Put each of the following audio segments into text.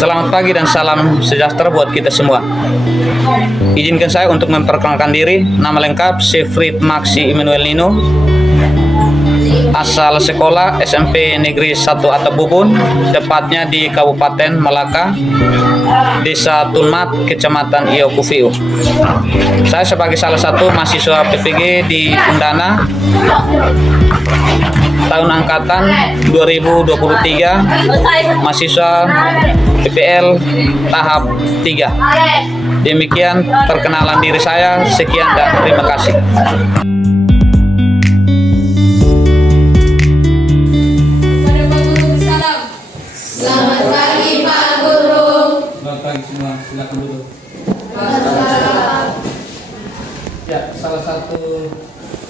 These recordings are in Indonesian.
Selamat pagi dan salam sejahtera buat kita semua. Izinkan saya untuk memperkenalkan diri. Nama lengkap Sefrit Maxi Immanuel Nino. Asal sekolah SMP Negeri 1 Atapupun, tepatnya di Kabupaten Malaka, Desa Tulmat, Kecamatan Iokufiu. Saya sebagai salah satu mahasiswa PPG di Undana tahun angkatan 2023, mahasiswa PPL tahap 3. Demikian perkenalan diri saya. Sekian dan terima kasih. Selamat pagi Pak Guru. Selamat pagi semua, silakan duduk. Ya, salah satu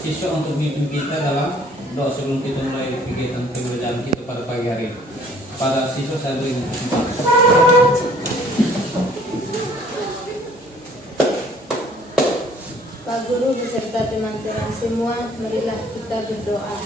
siswa untuk memimpin kita dalam doa sebelum kita mulai kegiatan pembelajaran kita pada pagi hari ini. Pada siswa saya beri kesempatan. Pak Guru beserta teman-teman semua, marilah kita berdoa.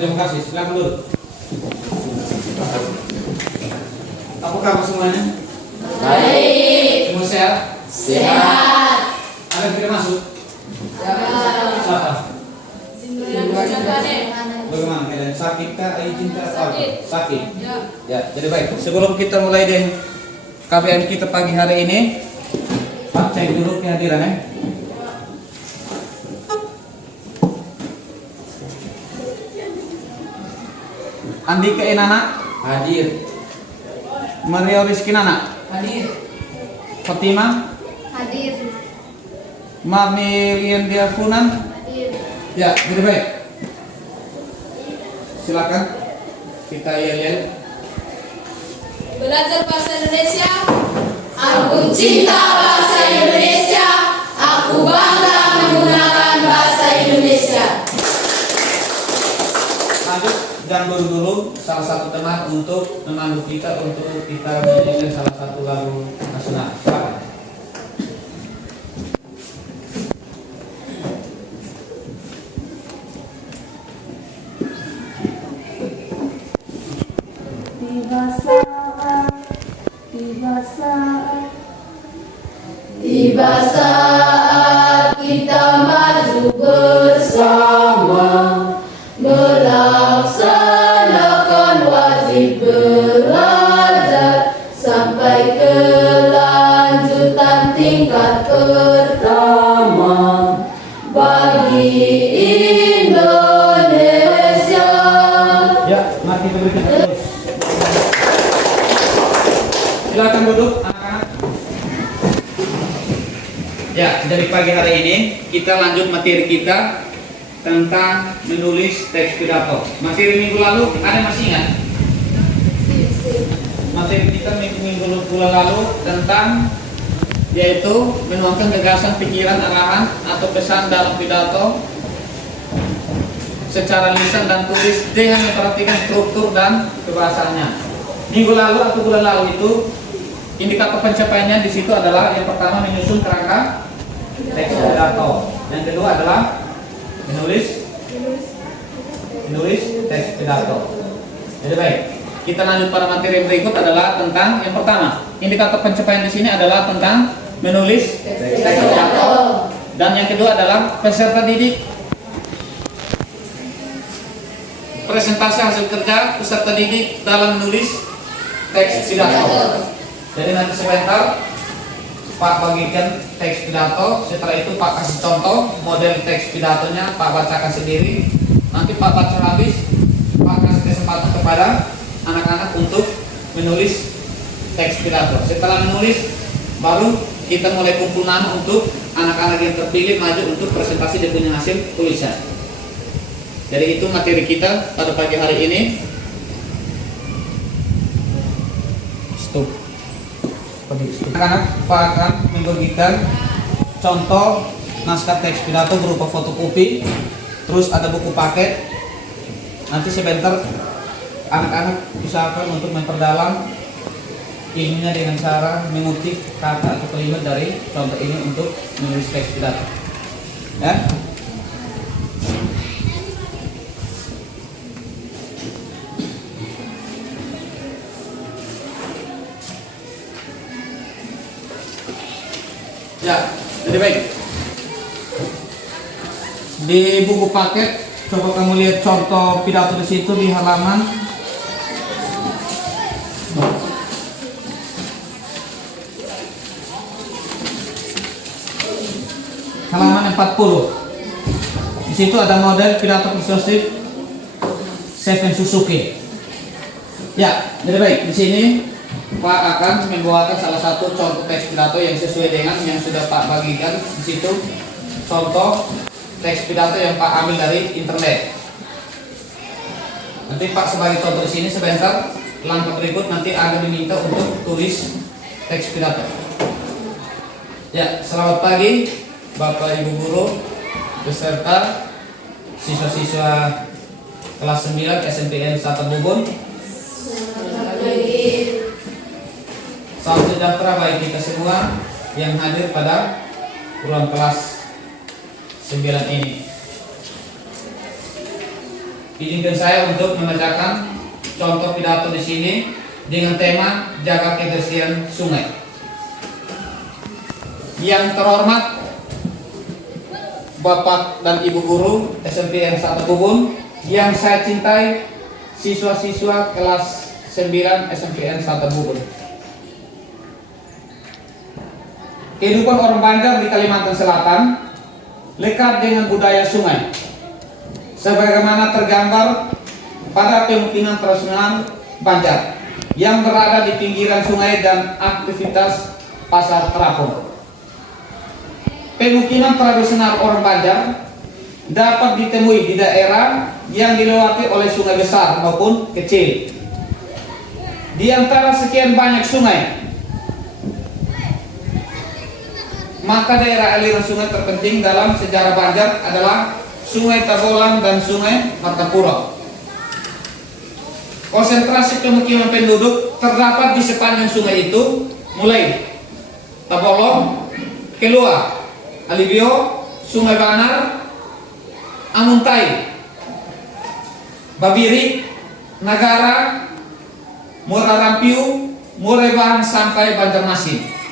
Terima kasih, silakan dulu. Apa kabar semuanya? Baik. Semua sehat? Sehat. Ada yang tidak masuk? Siapa? Bagaimana keadaan? Sakit kah? Izin kah? Sakit. Ya, jadi baik. Sebelum kita mulai deh KBM kita pagi hari ini, Pak cek dulu kehadiran ya. Andika Inana Hadir. Maria Rizky Nana Hadir. Fatima Hadir. Mami Liandia Funan. Hadir. Ya, jadi baik. Silakan kita yel-yel. Belajar bahasa Indonesia. Aku cinta bahasa Indonesia. Aku bangga menggunakan bahasa Indonesia. Lanjut dan dulu salah satu teman untuk memandu kita untuk kita menyanyikan salah satu lagu nasional. Silakan. Tiba saat kita maju bersama, melaksanakan wajib belajar sampai ke lanjutan tingkat pertama bagi Indonesia. Ya, mari kita berikan terus. Silakan duduk anak-anak. Ya, dari pagi hari ini kita lanjut materi kita tentang menulis teks pidato. Materi minggu lalu ada masih ingat? Materi kita minggu lalu tentang yaitu menuangkan gagasan, pikiran, arahan atau pesan dalam pidato secara lisan dan tulis dengan memperhatikan struktur dan kebahasaannya. Minggu lalu atau bulan lalu itu indikator pencapaiannya di situ adalah yang pertama menyusun kerangka teks pidato, yang kedua adalah menulis teks pidato. Jadi baik, kita lanjut pada materi berikut adalah tentang yang pertama indikator pencapaian di sini adalah tentang menulis teks pidato, dan yang kedua adalah peserta didik presentasi hasil kerja peserta didik dalam menulis teks pidato. Jadi nanti sebentar Pak bagikan teks pidato, setelah itu Pak kasih contoh model teks pidatonya, Pak bacakan sendiri. Nanti Pak baca habis, Pak kasih kesempatan kepada anak-anak untuk menulis teks pidato. Setelah menulis, baru kita mulai kumpul nama untuk anak-anak yang terpilih maju untuk presentasi dan punya hasil tulisan. Jadi itu materi kita pada pagi hari ini. Stop. Anak-anak akan membagikan contoh naskah teks pidato berupa fotokopi, terus ada buku paket. Nanti sebentar anak-anak usahakan untuk memperdalam ilmunya dengan cara mengutip kata atau kalimat dari contoh ini untuk menulis teks pidato. Ya. Ya, jadi baik. Di buku paket, coba kamu lihat contoh pidato di situ di halaman halaman 40. Di situ ada model pidato persuasif Seven Suzuki. Ya, jadi baik. Di sini Pak akan membawakan salah satu contoh teks pidato yang sesuai dengan yang sudah Pak bagikan di situ. Contoh teks pidato yang Pak ambil dari internet. Nanti Pak sebagai contoh di sini sebentar. Langkah berikut nanti akan diminta untuk tulis teks pidato. Ya, selamat pagi Bapak Ibu guru beserta siswa-siswa kelas 9 SMPN Satabubun. Salam sejahtera bagi kita semua yang hadir pada ruang kelas 9 ini. Izinkan saya untuk membacakan contoh pidato di sini dengan tema jaga kebersihan sungai. Yang terhormat Bapak dan Ibu guru SMPN Satabubun, yang saya cintai siswa-siswa kelas 9 SMPN Satabubun. Kehidupan orang Banjar di Kalimantan Selatan lekat dengan budaya sungai, sebagaimana tergambar pada pemukiman tradisional Banjar yang berada di pinggiran sungai dan aktivitas pasar terapung. Pemukiman tradisional orang Banjar dapat ditemui di daerah yang dilewati oleh sungai besar maupun kecil. Di antara sekian banyak sungai, maka daerah aliran sungai terpenting dalam sejarah Banjar adalah Sungai Tabolang dan Sungai Martapura. Konsentrasi pemukiman penduduk terdapat di sepanjang sungai itu, mulai Tabolong, Kelua, Alibio, Sungai Banar, Amuntai, Babiri, Nagara, Muara Rampiu, Murai Bahan sampai Banjarmasin.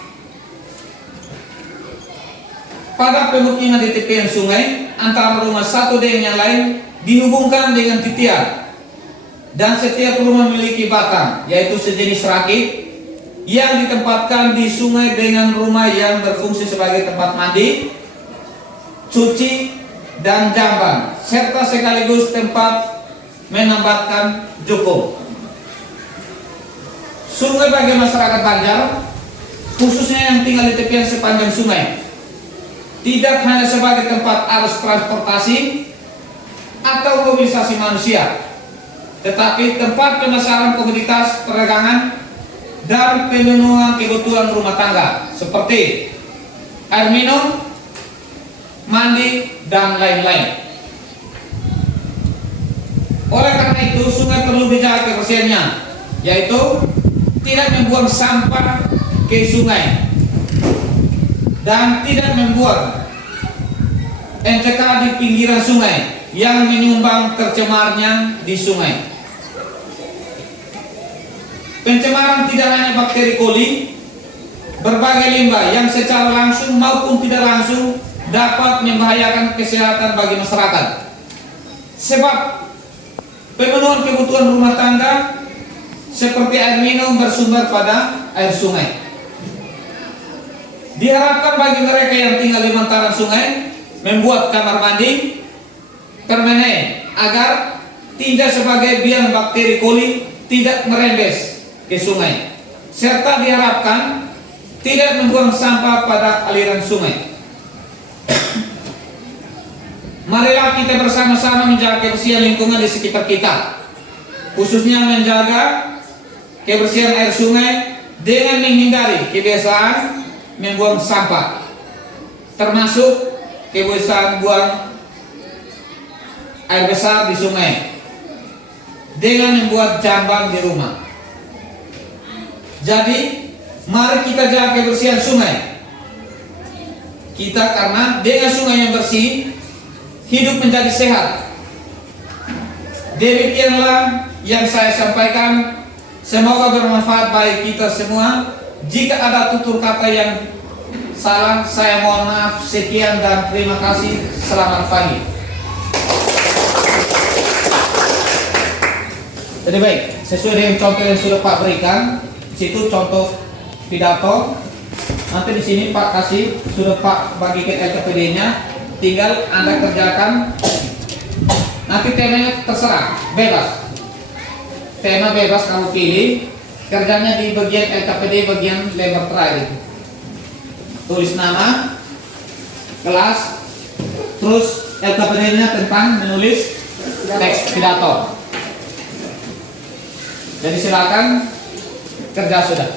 Pada pemukiman di tepian sungai, antara rumah satu dengan yang lain dihubungkan dengan titian, dan setiap rumah memiliki batang, yaitu sejenis rakit yang ditempatkan di sungai dengan rumah yang berfungsi sebagai tempat mandi, cuci, dan jamban, serta sekaligus tempat menambatkan jukung. Sungai bagi masyarakat Banjar, khususnya yang tinggal di tepian sepanjang sungai, tidak hanya sebagai tempat arus transportasi atau mobilisasi manusia, tetapi tempat pemasaran komoditas perdagangan dan pemenuhan kebutuhan rumah tangga seperti air minum, mandi, dan lain-lain. Oleh karena itu, sungai perlu dijaga kebersihannya, yaitu tidak membuang sampah ke sungai dan tidak membuang MCK di pinggiran sungai yang menyumbang tercemarnya di sungai. Pencemaran tidak hanya bakteri koli, berbagai limbah yang secara langsung maupun tidak langsung dapat membahayakan kesehatan bagi masyarakat. Sebab pemenuhan kebutuhan rumah tangga seperti air minum bersumber pada air sungai. Diharapkan bagi mereka yang tinggal di bantaran sungai membuat kamar mandi permanen agar tidak sebagai biang bakteri koli tidak merembes ke sungai, serta diharapkan tidak membuang sampah pada aliran sungai. marilah kita bersama-sama menjaga kebersihan lingkungan di sekitar kita, khususnya menjaga kebersihan air sungai dengan menghindari kebiasaan membuang sampah, termasuk kebiasaan buang air besar di sungai dengan membuat jamban di rumah. Jadi mari kita jaga kebersihan sungai kita, karena dengan sungai yang bersih hidup menjadi sehat. Demikianlah yang saya sampaikan. Semoga bermanfaat bagi kita semua. Jika ada tutur kata yang salah, saya mohon maaf. Sekian dan terima kasih. Selamat pagi. Jadi baik, sesuai dengan contoh yang sudah Pak berikan, situ contoh pidato. Nanti di sini Pak kasih, sudah Pak bagikan LKPD-nya, tinggal Anda kerjakan. Nanti temanya terserah, bebas. Tema bebas kamu pilih. Kerjanya di bagian LKPD, bagian lembar terakhir. Tulis nama, kelas, terus LKPD-nya tentang menulis teks pidato. Jadi silakan kerja sudah.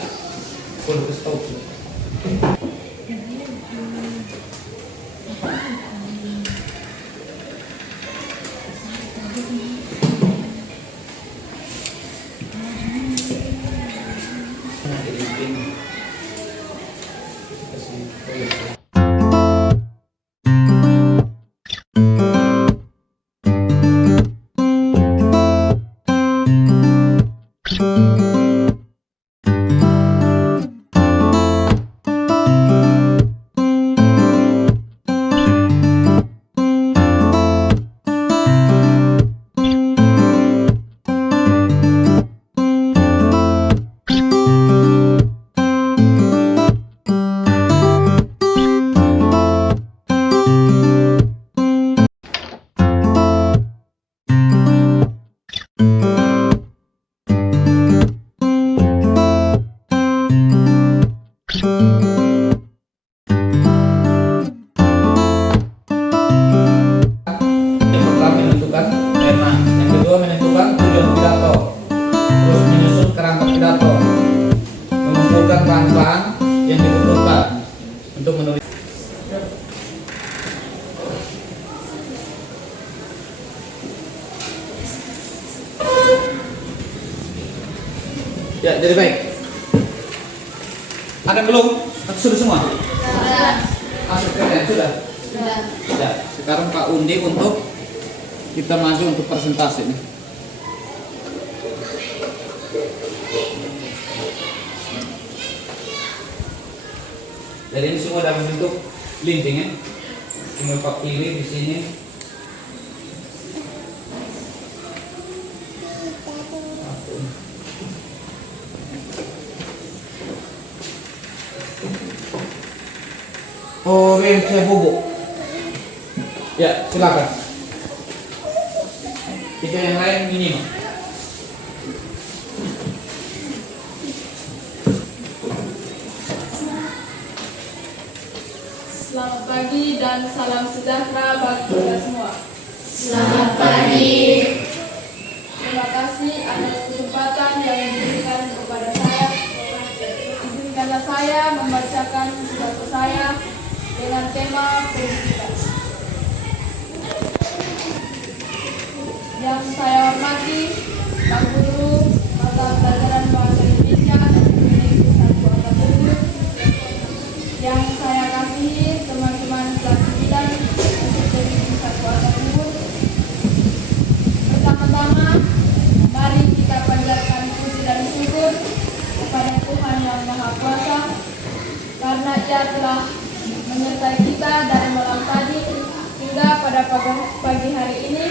Bahan-bahan yang dibutuhkan untuk menulis. Ya, jadi baik. Ada belum? Atau sudah semua? Sudah. Masuk kalian sudah? Sudah. Ya, sekarang Pak undi untuk kita maju untuk presentasi nih. Jadi ini semua dalam bentuk linting ya. Tinggal Pak pilih di sini. Oh, saya bubuk. Ya, silakan. Tiga yang lain minimal. Selamat pagi dan salam sejahtera bagi kita semua. Selamat pagi. Terima kasih atas kesempatan yang diberikan kepada saya. Izinkanlah saya membacakan pidato saya dengan tema pendidikan. Yang saya hormati Pak Guru Mata Pelajaran Bahasa Indonesia dan Memiliki Satu Angkatan. Yang saya kasihi teman-teman kelas 9 untuk Memiliki Satu Angkatan. Pertama-tama, mari kita panjatkan puji dan syukur kepada Tuhan Yang Maha Kuasa, karena Ia telah menyertai kita dari malam tadi hingga pada pagi hari ini,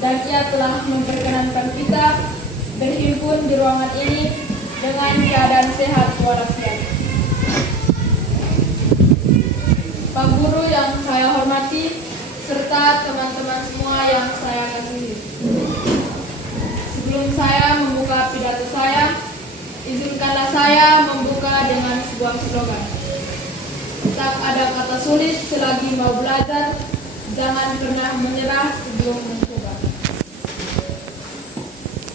dan Ia telah memperkenankan kita berhimpun di ruangan ini dengan keadaan sehat walafiat. Pak Guru yang saya hormati, serta teman-teman semua yang saya kasihi. Sebelum saya membuka pidato saya, izinkanlah saya membuka dengan sebuah slogan. Tak ada kata sulit selagi mau belajar, jangan pernah menyerah sebelum mencoba.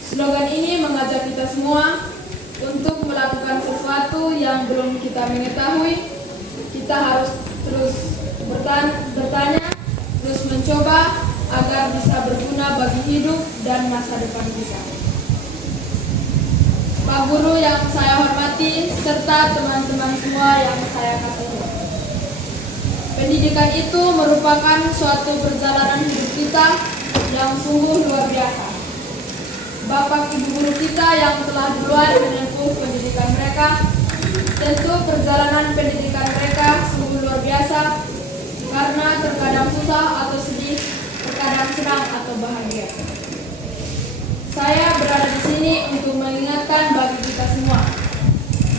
Slogan ini mengajak kita semua untuk melakukan sesuatu yang belum kita mengetahui. Kita harus terus bertanya, terus mencoba agar bisa berguna bagi hidup dan masa depan kita. Pak Guru yang saya hormati, serta teman-teman semua yang saya kasihi. Pendidikan itu merupakan suatu perjalanan hidup kita yang sungguh luar biasa. Bapak Ibu guru kita yang telah duluan menempuh pendidikan mereka, tentu perjalanan pendidikan mereka sungguh luar biasa karena terkadang susah atau sedih, terkadang senang atau bahagia. Saya berada di sini untuk mengingatkan bagi kita semua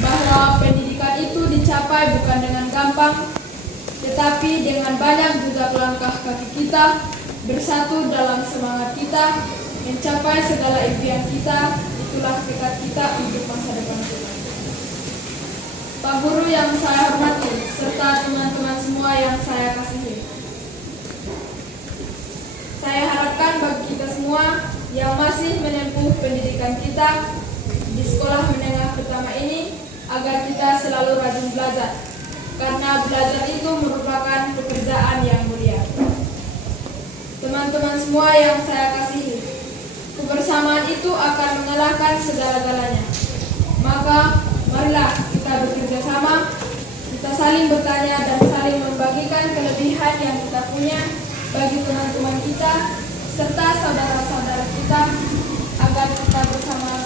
bahwa pendidikan itu dicapai bukan dengan gampang, tetapi dengan banyak jejak langkah kaki kita bersatu dalam semangat kita mencapai segala impian kita. Itulah tekad kita untuk masa depan kita. Pak Guru yang saya hormati, serta teman-teman semua yang saya kasihi. Saya harapkan bagi kita semua yang masih menempuh pendidikan kita di sekolah menengah pertama ini agar kita selalu rajin belajar, karena belajar itu merupakan pekerjaan yang mulia. Teman-teman semua yang saya kasihi, kebersamaan itu akan mengalahkan segala-galanya. Maka marilah kita bekerja sama, kita saling bertanya dan saling membagikan kelebihan yang kita punya bagi teman-teman kita serta saudara-saudara kita agar kita bersama-sama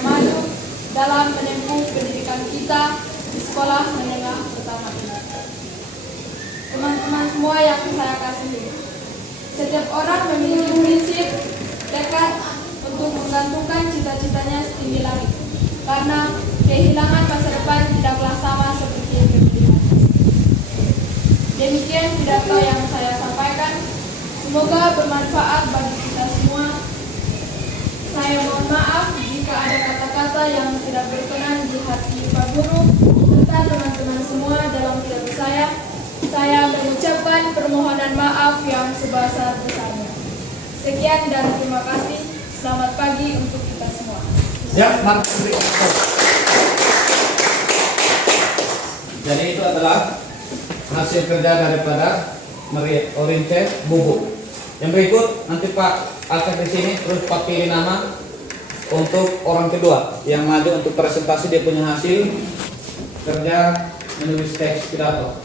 maju dalam menempuh pendidikan kita di sekolah menengah pertama ini. Teman-teman semua yang saya kasihi, setiap orang memiliki prinsip tekad untuk menggantungkan cita-citanya setinggi langit, karena kehilangan masa depan tidaklah sama seperti kehidupan. Demikian pidato yang saya sampaikan, semoga bermanfaat bagi kita semua. Saya mohon maaf jika ada kata-kata yang tidak berkenan di hati Pak Guru serta teman-teman semua dalam pidato saya. Saya mengucapkan permohonan maaf yang sebesar-besarnya. Sekian dan terima kasih. Selamat pagi untuk kita semua. Ya, jadi itu adalah hasil kerja daripada Maria Orince Bubuk. Yang berikut nanti Pak akan di sini terus Pak pilih nama untuk orang kedua yang maju untuk presentasi dia punya hasil kerja menulis teks pidato.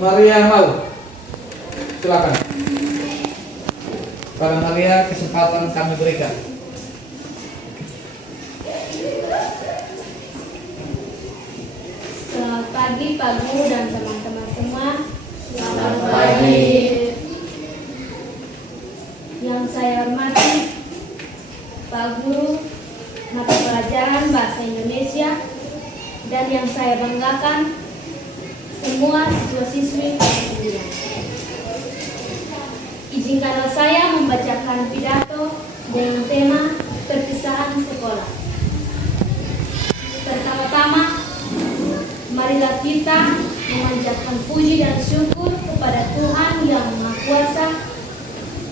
Maria mau, silakan. Pada Maria kesempatan kami berikan. Selamat pagi Pak Guru dan teman-teman semua. Selamat pagi. Yang saya hormati Pak Guru mata pelajaran Bahasa Indonesia, dan yang saya banggakan semua siswa-siswi kelas 9. Izinkanlah saya membacakan pidato dengan tema perpisahan sekolah. Pertama-tama, marilah kita memanjatkan puji dan syukur kepada Tuhan Yang Maha Kuasa,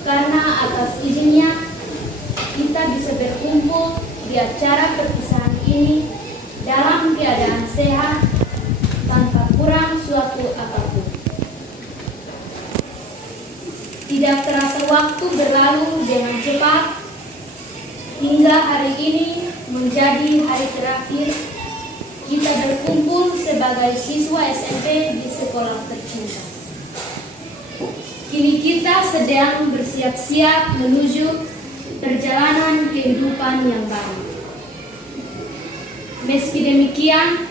karena atas izinnya kita bisa berkumpul di acara perpisahan ini dalam keadaan sehat tanpa kurang suatu apapun. Tidak terasa waktu berlalu dengan cepat hingga hari ini menjadi hari terakhir kita berkumpul sebagai siswa SMP di sekolah tercinta. Kini kita sedang bersiap-siap menuju perjalanan kehidupan yang baru. Meski demikian,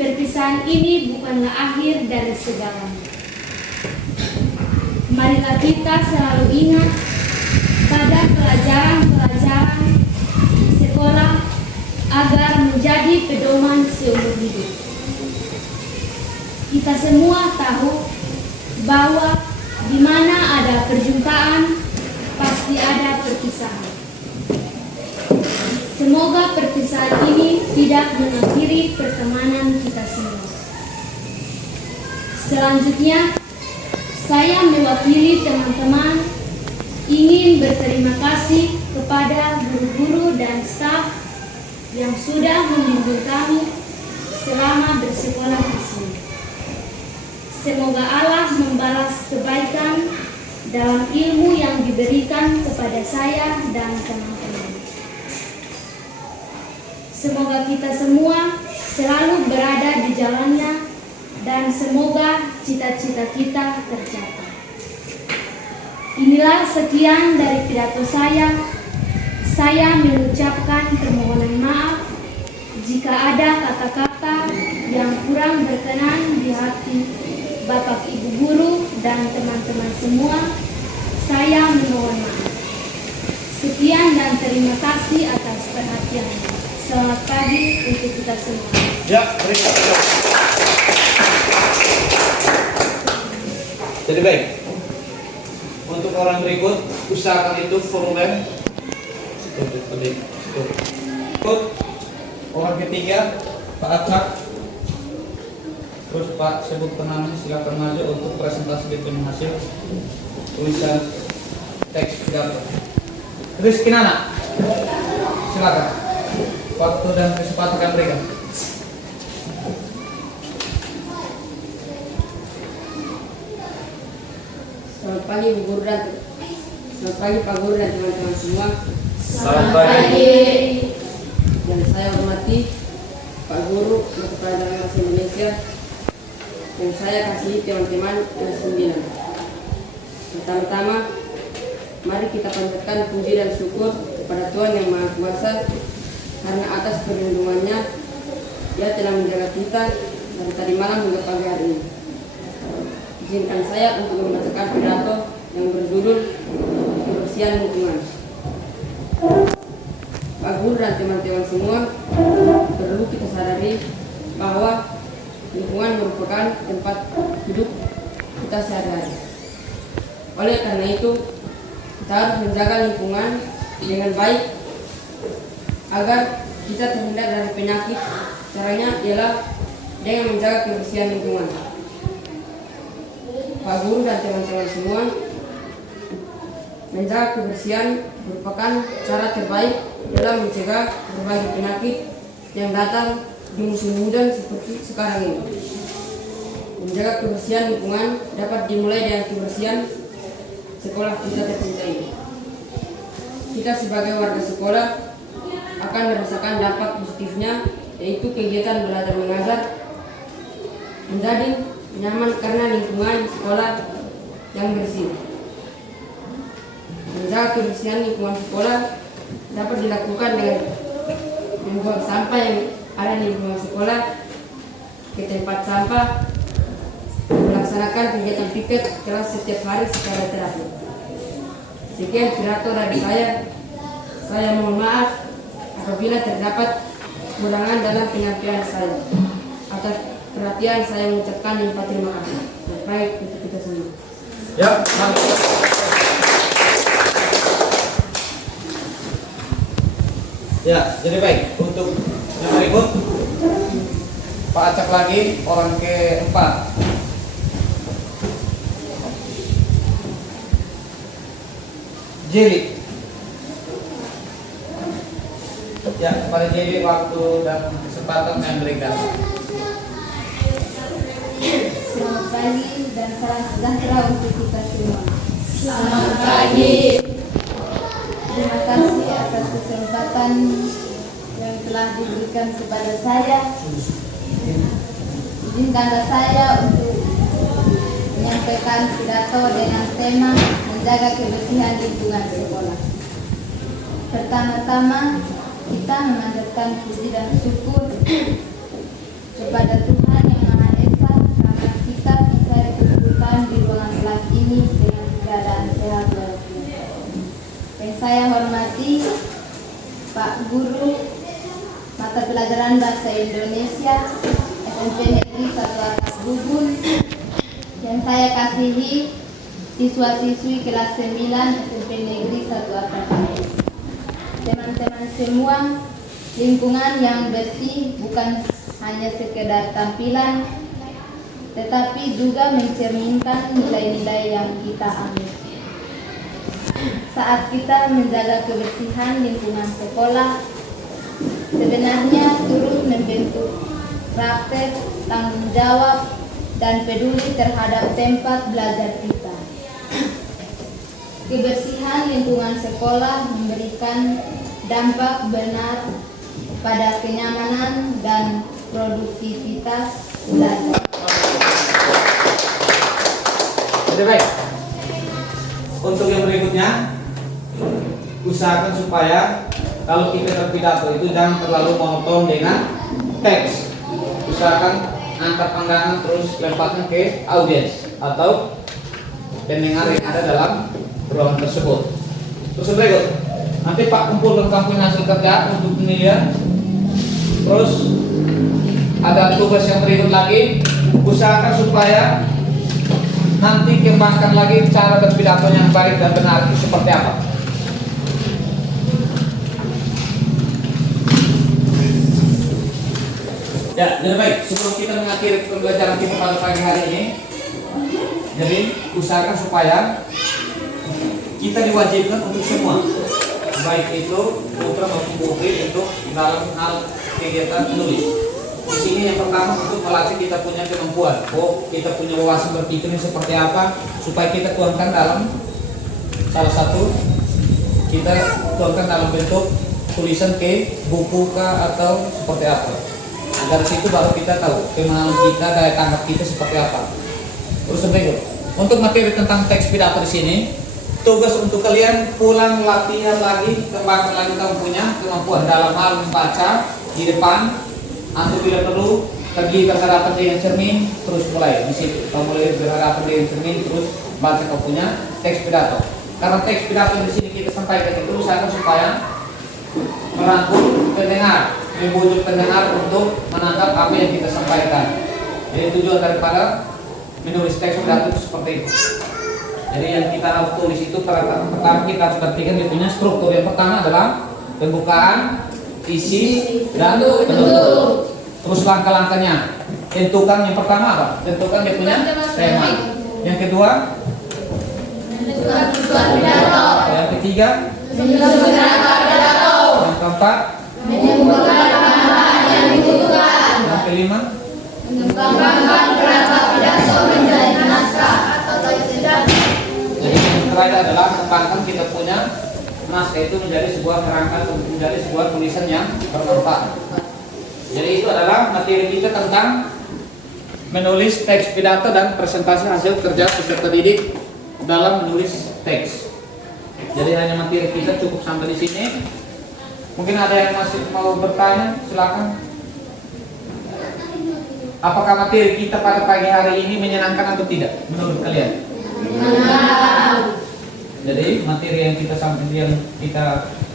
perpisahan ini bukanlah akhir dari segalanya. Marilah kita selalu ingat pada pelajaran-pelajaran di sekolah agar menjadi pedoman seumur hidup. Kita semua tahu bahwa di mana ada perjumpaan, pasti perpisahan. Semoga perpisahan ini tidak mengakhiri pertemanan kita semua. Selanjutnya, saya mewakili teman-teman ingin berterima kasih kepada guru-guru dan staf yang sudah membimbing kami selama bersekolah di sini. Semoga Allah membalas kebaikan dalam ilmu yang diberikan kepada saya dan teman-teman. Semoga kita semua selalu berada di jalannya dan semoga cita-cita kita tercapai. Inilah sekian dari pidato saya. Saya mengucapkan permohonan maaf jika ada kata-kata yang kurang berkenan di hati Bapak Ibu guru dan teman-teman semua. Saya memohon maaf. Sekian dan terima kasih atas perhatiannya. Selamat pagi untuk kita semua. Ya, berikan. Jadi baik, untuk orang berikut usahakan itu formulir. Ikut orang ketiga Pak Acak. Terus Pak sebutkan namanya, silakan maju untuk presentasi dengan hasil tulisan teks pidato. Rizky Nana, silakan. Waktu dan kesempatan kami berikan. Selamat pagi Bu Guru dan selamat pagi Pak Guru dan teman-teman semua. Selamat pagi. Yang saya hormati Pak Guru Mata Pelajaran Bahasa Indonesia. Yang saya kasihi teman-teman kelas 9. Pertama-tama, mari kita panjatkan puji dan syukur kepada Tuhan Yang Maha Kuasa karena atas perlindungannya Dia telah menjaga kita dari tadi malam hingga pagi hari ini. Izinkan saya untuk membacakan pidato yang berjudul Kebersihan Lingkungan. Pak Guru dan teman-teman semua, perlu kita sadari bahwa lingkungan merupakan tempat hidup kita sehari-hari. Oleh karena itu, kita harus menjaga lingkungan dengan baik agar kita terhindar dari penyakit. Caranya ialah dengan menjaga kebersihan lingkungan. Pak Guru dan teman-teman semua, menjaga kebersihan merupakan cara terbaik dalam mencegah berbagai penyakit yang datang di musim hujan seperti sekarang ini. Menjaga kebersihan lingkungan dapat dimulai dengan kebersihan sekolah kita tercinta ini. Kita sebagai warga sekolah akan merasakan dampak positifnya, yaitu kegiatan belajar mengajar menjadi nyaman karena lingkungan sekolah yang bersih. Menjaga kebersihan lingkungan sekolah dapat dilakukan dengan membuang sampah yang ada di lingkungan sekolah ke tempat sampah, melaksanakan kegiatan piket kelas setiap hari secara teratur. Sekian pidato dari saya. Saya mohon maaf apabila terdapat kekurangan dalam penyampaian saya. Atas perhatian saya mengucapkan limpah terima kasih. Baik untuk kita semua. Ya, mantap. Ya, jadi baik untuk yang berikut Pak Acak lagi orang keempat. Jelly. Ya, kepada Jelly waktu dan kesempatan yang berikan. Selamat pagi dan salam sejahtera untuk kita semua. Selamat pagi. Terima kasih atas kesempatan yang telah diberikan kepada saya. Izinkanlah saya untuk menyampaikan pidato dengan tema menjaga kebersihan lingkungan sekolah. Pertama-tama, kita memanjatkan puji dan syukur kepada Tuhan Yang Maha Esa karena kita bisa dikumpulkan di ruangan kelas ini dengan keadaan sehat walafiat. Yang saya hormati Pak Guru Mata Pelajaran Bahasa Indonesia SMP Negeri 1 Atas Bubun. Yang saya kasihi siswa-siswi kelas 9 SMP Negeri 1 Atas Bubun. teman-teman semua, lingkungan yang bersih bukan hanya sekedar tampilan, tetapi juga mencerminkan nilai-nilai yang kita anut. Saat kita menjaga kebersihan lingkungan sekolah, sebenarnya turut membentuk praktek, tanggung jawab, dan peduli terhadap tempat belajar kita. Kebersihan lingkungan sekolah memberikan dampak benar pada kenyamanan dan produktivitas belajar. Oke, baik. Untuk yang berikutnya, usahakan supaya kalau kita berpidato itu jangan terlalu monoton dengan teks. Usahakan angkat pandangan terus lemparkan ke audiens atau pendengar yang ada dalam ruangan tersebut. Terus berikut, nanti Pak kumpulkan kampung hasil kerja untuk penilaian. Terus ada tugas yang berikut lagi, usahakan supaya nanti kembangkan lagi cara berpidato yang baik dan benar itu seperti apa. Ya, jadi baik, sebelum kita mengakhiri pembelajaran kita pada pagi hari ini, jadi usahakan supaya kita diwajibkan untuk semua, baik itu putra maupun putri, untuk dalam hal kegiatan menulis. Di sini yang pertama untuk melatih kita punya kemampuan, kita punya wawasan berpikir ini seperti apa, supaya kita tuangkan dalam salah satu, kita tuangkan dalam bentuk tulisan ke buku kah atau seperti apa. Dari situ baru kita tahu kemampuan kita, daya tangkap kita seperti apa. Terus berikut, untuk materi tentang teks pidato di sini, tugas untuk kalian pulang latihan lagi, kembangkan lagi kamu punya kemampuan dalam hal membaca di depan. Atau bila perlu pergi berhadapan dengan cermin, terus mulai di situ. Kamu mulai berhadapan dengan cermin, terus baca kau punya teks pidato. Karena teks pidato di sini kita sampaikan itu usahakan supaya merangkul pendengar, membujuk pendengar untuk menangkap apa yang kita sampaikan. Jadi tujuan daripada menulis teks pidato itu seperti itu. Jadi yang kita harus tulis itu pertama kita harus perhatikan dia punya struktur. Yang pertama adalah pembukaan, isi, dan penutup. Terus langkah-langkahnya, tentukan yang pertama apa? Tentukan dia punya tema. Yang kedua, yang ketiga, yang keempat, yang kelima, jadi yang terakhir adalah kembangkan kita punya naskah itu menjadi sebuah kerangka, menjadi sebuah tulisan yang bermanfaat. Jadi itu adalah materi kita tentang menulis teks pidato dan presentasi hasil kerja peserta didik dalam menulis teks. Jadi hanya materi kita cukup sampai di sini. Mungkin ada yang masih mau bertanya, silakan. Apakah materi kita pada pagi hari ini menyenangkan atau tidak menurut kalian? Jadi materi yang kita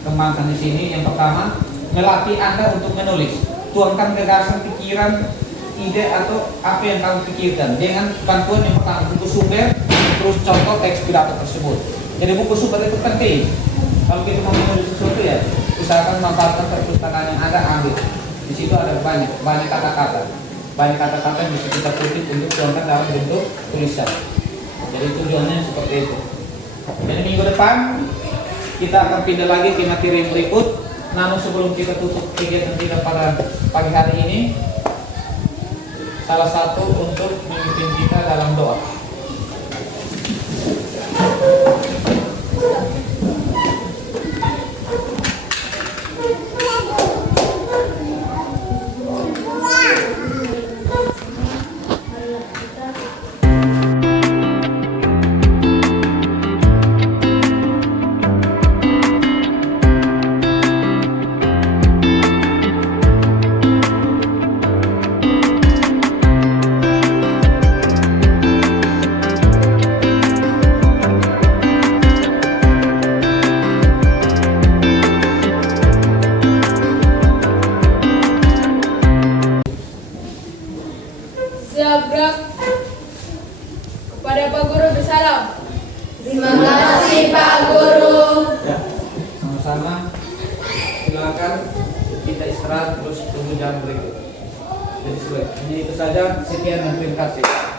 kembangkan di sini, yang pertama melatih Anda untuk menulis. Tuangkan gagasan, pikiran, ide atau apa yang kamu pikirkan dengan bantuan yang pertama buku sumber, terus contoh teks pidato tersebut. Jadi buku sumber itu penting. Kalau kita mau menulis sesuatu ya, usahakan memanfaatkan perpustakaan yang ada, ambil. Di situ ada banyak kata-kata, yang bisa kita kutip untuk tuangkan dalam bentuk tulisan. Jadi tujuannya seperti itu. Jadi minggu depan kita akan pindah lagi ke materi yang berikut. Namun sebelum kita tutup kegiatan kita pada pagi hari ini, salah satu untuk memimpin kita dalam doa. Siap gerak. Kepada Pak Guru bersalam. Terima kasih Pak Guru. Ya, sama-sama. silakan kita istirahat terus tunggu jam berikut. Jadi hanya itu saja. Sekian dan terima kasih.